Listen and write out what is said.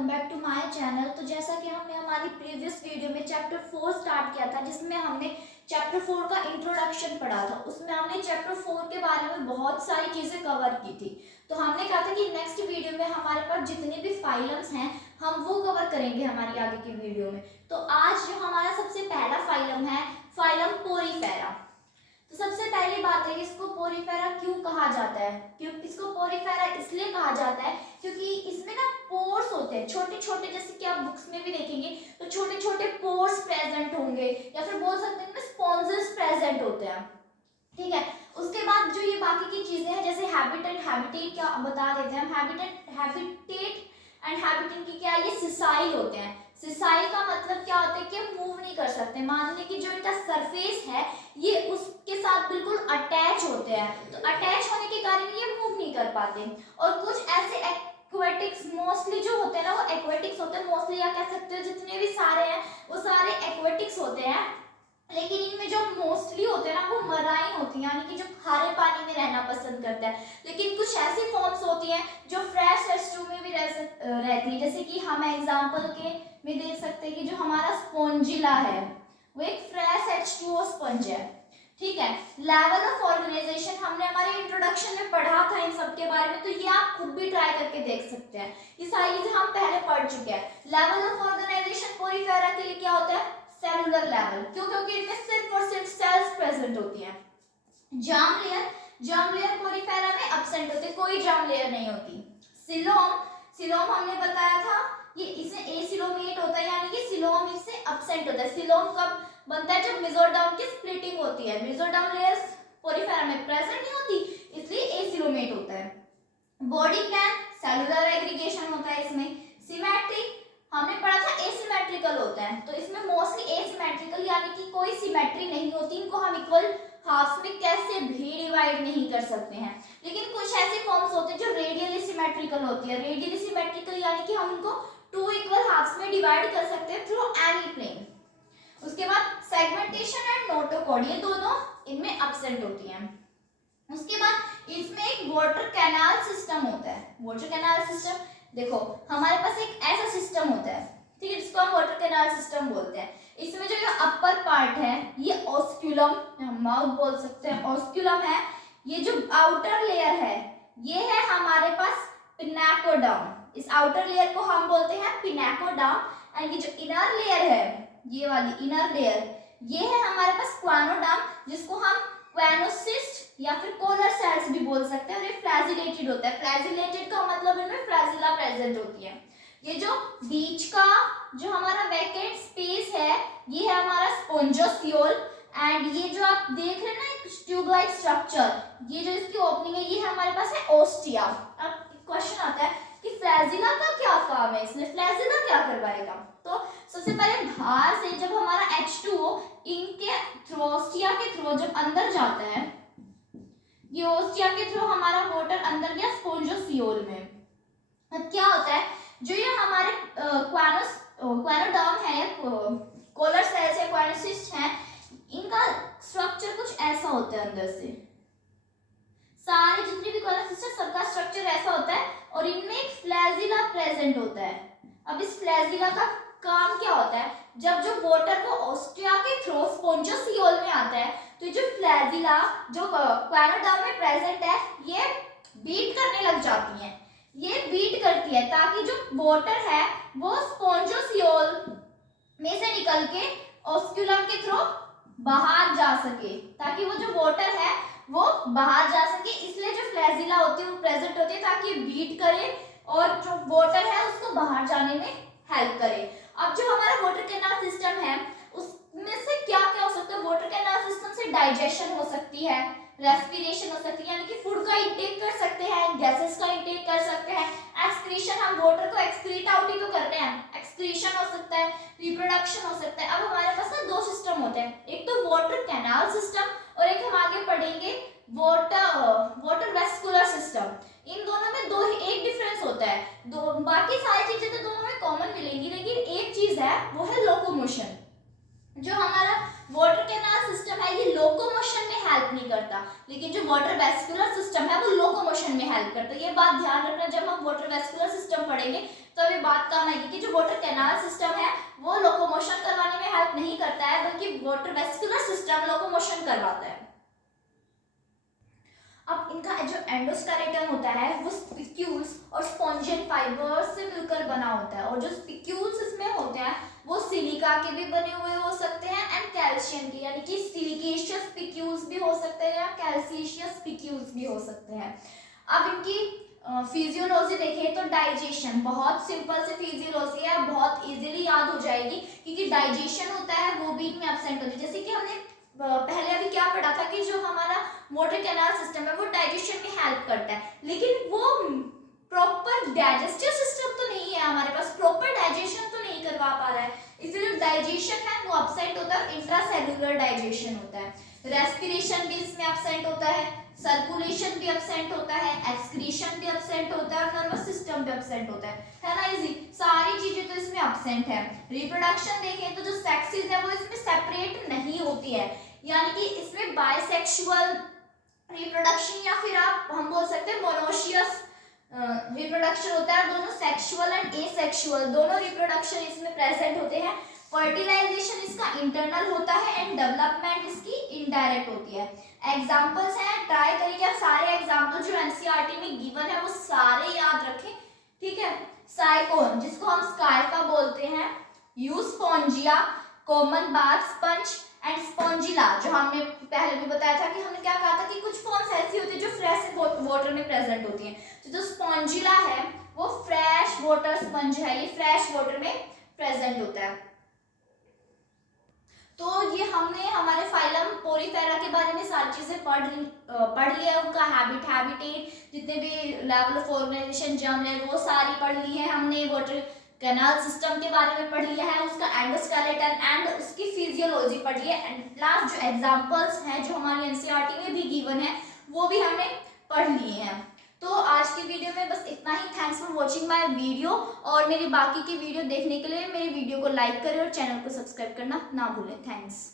Welcome back to my channel. तो जैसा कि हमने हमारी प्रीवियस वीडियो में चैप्टर 4 स्टार्ट किया था, जिसमें हमने चैप्टर 4 का इंट्रोडक्शन पढ़ा था। उसमें हमने चैप्टर 4 के बारे में बहुत सारी चीज़ें कवर की थी। तो हमने कहा था कि नेक्स्ट वीडियो में हमारे पास जितने भी फाइलम्स हैं हम वो कवर करेंगे हमारी आगे की वीडियो में। तो आज जो हमारा सबसे पहला फाइलम है, फाइलम पोरीफेरा। तो सबसे पहली बात है कि इसको पोरीफेरा क्यों कहा जाता है। क्यों इसको पोरीफेरा इसलिए कहा जाता है क्योंकि इसमें ना पोर्स होते हैं छोटे छोटे, जैसे कि आप बुक्स में भी देखेंगे तो छोटे छोटे पोर्स प्रेजेंट होंगे, या फिर बोल सकते हैं स्पॉन्जेस प्रेजेंट होते हैं। ठीक है, उसके बाद जो ये बाकी की चीजें हैं जैसे हैबिटेट, हैबिटेट क्या बता देते हैं हम। हैबिटेट एंड हैबिटेट की क्या है, ये सिसाइल होते हैं। सिसाइल का मतलब क्या होता है कि मूव नहीं कर सकते। मान लीजिए कि जो इनका सरफेस है ये उसके साथ बिल्कुल अटैच होते हैं, तो अटैच होने के कारण ये मूव नहीं कर पाते। और कुछ ऐसे एक्वेटिक्स मोस्टली जो होते हैं ना, वो एक्वेटिक्स होते हैं मोस्टली, या कह सकते हो जितने भी सारे हैं वो सारे एक्वेटिक्स होते हैं। लेकिन इनमें जो मोस्टली होते हैं ना वो मराइन होती हैं, यानी कि जो खारे पानी में रहना पसंद करते हैं। लेकिन कुछ ऐसी फॉर्म्स होती हैं जो फ्रेश H2 में भी रहती है। जैसे कि हम एग्जांपल के में देख सकते हैं कि जो हमारा स्पोंजिला है वो एक फ्रेश H2O स्पंज है। ठीक है, लेवल ऑफ ऑर्गेनाइजेशन हमने हमारे इंट्रोडक्शन में पढ़ा था इन सब के बारे में, तो ये आप खुद भी ट्राई करके देख सकते हैं। ये सारी चीजें हम पहले पढ़ चुके हैं। लेवल ऑफ ऑर्गेनाइजेशन पोरीफेरा के लिए क्या होता है, सेलुलर लेवल। क्यों? क्योंकि इनमें सिर्फ और सिर्फ सेल्स प्रेजेंट होती हैं। जर्म लेयर पोरीफेरा में एब्सेंट होती है, कोई जर्म लेयर नहीं होती। सिलोम हमने बताया था, ये इसमें एसिलोमेट होता है, यानी कि सिलोम इससे एब्सेंट होता है। सिलोम कब बनता है, जब मेसोडर्म की स्प्लिटिंग होती है। मेसोडर्म लेयर्स पोरीफेरा में प्रेजेंट नहीं होती, इसलिए एसिलोमेट होता है। बॉडी प्लान सेलुलर एग्रीगेशन होता है इसमें। सिमेट्रिक हमने पढ़ा था एसिमेट्रिकल होता है, तो इसमें मोस्टली एसिमेट्रिकल यानी कि कोई सिमेट्री नहीं होती। इनको हम इक्वल हाफ्स में कैसे भी डिवाइड नहीं कर सकते हैं। लेकिन कुछ ऐसे फॉर्म्स होते हैं जो रेडियली सिमेट्रिकल होती है। रेडियली सिमेट्रिकल यानी कि हम इनको 2 इक्वल हाफ्स में डिवाइड कर सकते हैं थ्रू एनी प्लेन। उसके बाद सेगमेंटेशन एंड नोटोकॉर्ड, ये दोनों इनमें एब्सेंट होती हैं। उसके बाद इसमें एक वाटर कैनाल सिस्टम होता है। वाटर कैनाल सिस्टम देखो, हमारे पास एक ऐसा सिस्टम होता है, ठीक है, जिसको हम वाटर कैनाल सिस्टम बोलते हैं। इसमें जो ये अपर पार्ट है ये ऑस्क्यूलम, माउथ बोल सकते हैं, ऑस्क्यूलम है। ये जो आउटर लेयर है ये है हमारे पास पिनाकोडर्म। इस आउटर लेयर को हम बोलते हैं पिनाकोडर्म। एंड ये जो इनर लेयर है, ये वाली इनर लेयर, ये है हमारे पास क्वानोडर्म, जिसको हम क्वानोसिस्ट या फिर कोलर सेल्स भी बोल सकते हैं। और ये फ्लैजिलेटेड होता है। फ्लैजिलेटेड का मतलब इनमें फ्लैजिला प्रेजेंट होती है। ये जो बीच का जो हमारा वैकेंट स्पेस है ये है हमारा स्पोंजोसियोल। एंड ये जो आप देख रहे हैं ना एक ट्यूब लाइक स्ट्रक्चर, ये जो इसकी ओपनिंग है ये हमारे पास है ओस्टिया। अब क्वेश्चन आता है कि फ्लैजिला का क्या काम है, इसमें फ्लैजिला क्या करवाएगा। तो सबसे पहले बाहर से जब हमारा H2O इनके थ्रू, ओस्टिया के थ्रू जब अंदर जाता है, ये ओस्टिया के थ्रू हमारा वाटर अंदर गया स्पोंजोसियोल में। अब क्या होता है, जो ये हमारे क्वानोडर्म है, कोलर सेल्स है, क्वानोसिस्ट है, इनका स्ट्रक्चर कुछ ऐसा होता है। अंदर से सारे जितने भी क्वानोसिस्ट है सबका स्ट्रक्चर ऐसा होता है और इनमें एक फ्लैजिला प्रेजेंट होता है। अब इस फ्लैजिला का काम क्या होता है, जब जो वाटर वो ओस्टिया के थ्रू स्पोंजोसियोल में आता है तो जो फ्लैजिला जो क्वानोडर्म में प्रेजेंट है ये बीट करने लग जाती हैं। ये बीट करती है ताकि जो वाटर है वो स्पोंजोसियोल में से निकल के ओस्क्यूलम के थ्रू बाहर जा सके, ताकि वो जो वाटर है वो बाहर जा सके। इसलिए जो फ्लैजिला होती है वो प्रेजेंट होती है ताकि बीट करे और जो वाटर है उसको बाहर जाने में हेल्प करे। अब जो हमारा वाटर कैनाल सिस्टम है उसमें से क्या क्या हो सकता है, वाटर कैनाल सिस्टम से डाइजेशन हो सकती है, रेस्पिरेशन हो सकती है, यानी कि फूड का इंटेक कर सकते हैं, गैसेस का इंटेक कर सकते हैं, एक्सक्रीशन, हम वाटर को एक्सक्रीट आउट ही तो कर रहे हैं, एक्सक्रीशन हो सकता है, रिप्रोडक्शन हो सकता है। अब हमारे पास ना 2 सिस्टम होते हैं, एक तो वाटर कैनाल सिस्टम और एक हम आगे पढ़ेंगे वाटर वेस्कुलर सिस्टम। इन दोनों में एक डिफरेंस होता है। बाकी सारी चीजें तो दोनों में कॉमन मिलेंगी, लेकिन एक चीज है वो है लोकोमोशन। जो हमारा वाटर कैनाल सिस्टम है ये लोकोमोशन में हेल्प नहीं करता, लेकिन जो वाटर वेस्कुलर सिस्टम है वो लोकोमोशन में हेल्प करता है। ये बात ध्यान रखना, जब हम वाटर वेस्कुलर सिस्टम पढ़ेंगे तो अभी बात काम आएगी कि जो वाटर कैनाल सिस्टम है वो लोकोमोशन करवाने में हेल्प नहीं करता है, बल्कि वाटर वेस्कुलर सिस्टम लोकोमोशन करवाता है। अब इनका जो एंडोस्केलेटन होता है वो स्पिक्यूल्स और स्पॉन्जियन फाइबर्स से मिलकर बना होता है, और जो स्पिक्यूल्स इसमें होते हैं वो सिलिका के भी बने हुए हो सकते हैं एंड कैल्शियम के, यानी कि सिलिकेशियस स्पिक्यूल्स भी हो सकते हैं या कैल्सिशियस स्पिक्यूल्स भी हो सकते हैं। अब इनकी फिजियोलॉजी देखें तो डाइजेशन बहुत सिंपल से फिजियोलॉजी है, बहुत इजीली याद हो जाएगी, क्योंकि डाइजेशन होता है वो भी इनमें एब्सेंट होता है। जैसे कि हमने पहले अभी क्या पढ़ा था कि जो हमारा वाटर कैनाल सिस्टम है वो डाइजेशन में हेल्प करता है, लेकिन वो प्रॉपर डाइजेस्टिव सिस्टम तो नहीं है हमारे पास, प्रॉपर डाइजेशन तो नहीं करवा पा रहा है, इसलिए जो डाइजेशन है वो एब्सेंट होता है, इंट्रासेल्युलर डाइजेशन होता है। रेस्पिरेशन भी इसमें एब्सेंट होता है, सर्कुलेशन भी एब्सेंट होता है, एक्सक्रीशन भी एब्सेंट होता है और नर्वस सिस्टम भी एब्सेंट होता है ना इजी, सारी चीजें तो इसमें एब्सेंट है। रिप्रोडक्शन देखें तो जो सेक्सेस है वो इसमें सेपरेट नहीं होती है, यानी कि इसमें बाइसेक्सुअल रिप्रोडक्शन या फिर हम बोल सकते हैं मोनोशियस रिप्रोडक्शन होता है, दोनों सेक्सुअल एंड एसेक्सुअल दोनों रिप्रोडक्शन इसमें प्रेजेंट होते हैं। फर्टिलाइजेशन इसका इंटरनल होता है एंड डेवलपमेंट इसकी इनडायरेक्ट होती है। एग्जांपल्स हैं, ट्राई करिए आप सारे एग्जांपल जो एनसीईआरटी में गिवन है वो सारे याद रखें, ठीक है। साइकोन जिसको हम स्काइफा बोलते हैं, Euspongia, common bath sponge and Spongilla, जो हमने पहले भी बताया था कि हमने क्या कहा था कि कुछ फॉर्म्स ऐसी होती है जो फ्रेश वाटर में प्रेजेंट होती हैं। तो जो स्पॉन्जिला है वो फ्रेश वाटर स्पंज है, ये फ्रेश वाटर में प्रेजेंट होता है। तो ये हमने हमारे फाइलम पोरीफेरा के बारे में सारी चीजें पढ़ लिया, उनका हैबिटेट, जितने भी level of organisation, germ level, वो सारी पढ़ ली है हमने। वाटर कैनाल सिस्टम के बारे में पढ़ लिया है, उसका एंडोस्केलेटन एंड उसकी फिजियोलॉजी पढ़ ली है, एंड लास्ट जो एग्जांपल्स हैं जो हमारी एनसीईआरटी में भी गिवन है वो भी हमने पढ़ लिए हैं। तो आज की वीडियो में बस इतना ही। Thanks for watching my video, और मेरी बाकी की वीडियो देखने के लिए मेरे वीडियो को लाइक करें और चैनल को सब्सक्राइब करना ना भूलें। थैंक्स।